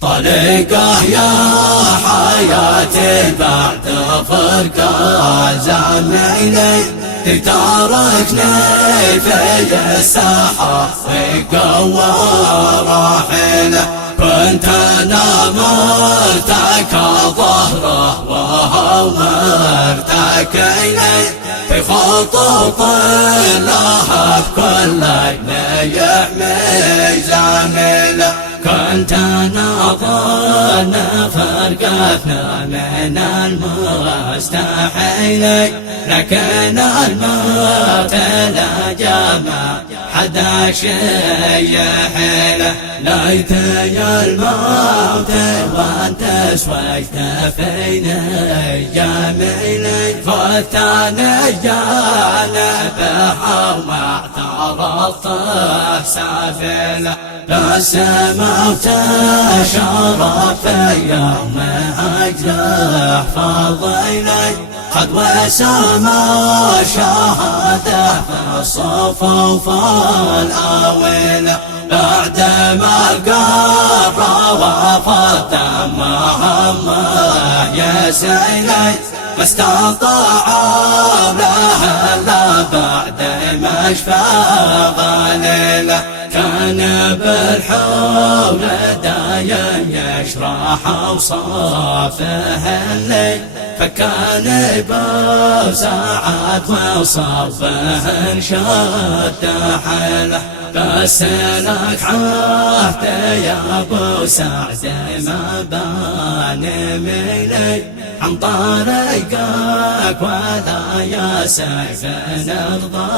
طلقه يا حياتي بعد فرقه زعلني تتركني في الساحة في قوة راحلة كنت أنا مرتك ظهره وهو مرتك إلي في خطوط لها بكل يحمي زميله كنت أنا ظن فرقتنا من المستحيل لكن الموت لا جمع حدا شي حيله ليتي الموت وانت سويت فيني جميلي فتاني جانبها وما اعترضت سافله بس موت شرف يوم أجرح فضيلي قد وسما شهادة في الصفوف الأولى بعد ما القبر وفى دمها يا سيلي ما استطاع لها إلا بعد ما شفى غليله كان بالحول دايم يشرح اوصافه اللي فكان بوسعد وصفه انشد حيله بس لك عهد يا ابو سعد ما بان ميلي عن طريقك ولا يا سيف نرضى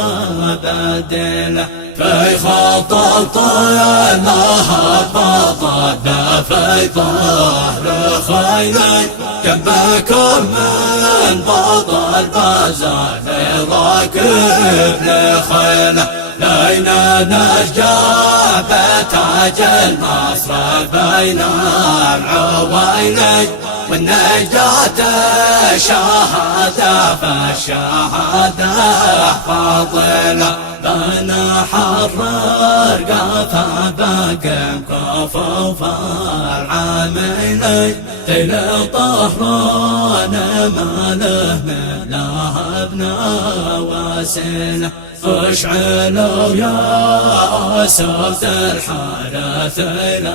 بدله في خطط لها بضد في ظهر خيلي جنبكم من بض البزال راكب لخيله لينا نشجع بتاج النصر بين العويني والنجاة شهادة فالشهادة فضيلة بنا حرر قفا بقم كفوف العاملين تل طهران ماله من لهبنا واسله اشعلوا يا أسود الحارث إلى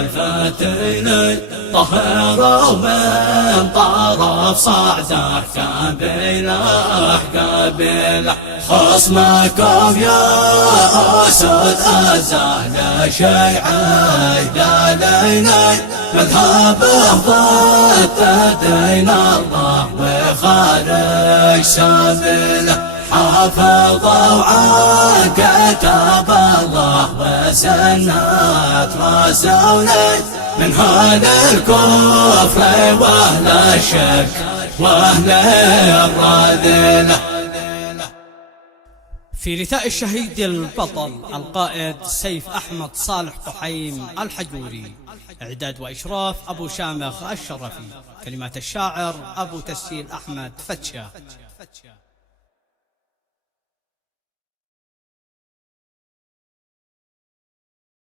الفتيلين طهروا من طرف صعدك قبيله خصمكم يا أسود أزال شيعي دليلين مذهبه ضد دين الله وخارج سبيله حافظوا عن كتاب الله وسنة رسوله من أهل الكفر وأهل الشرك وأهل الرذيلة. في رثاء الشهيد البطل القائد سيف أحمد صالح طحيم الحجوري، إعداد وإشراف أبو شامخ الشرفي، كلمات الشاعر أبو تسهيل أحمد فتشة.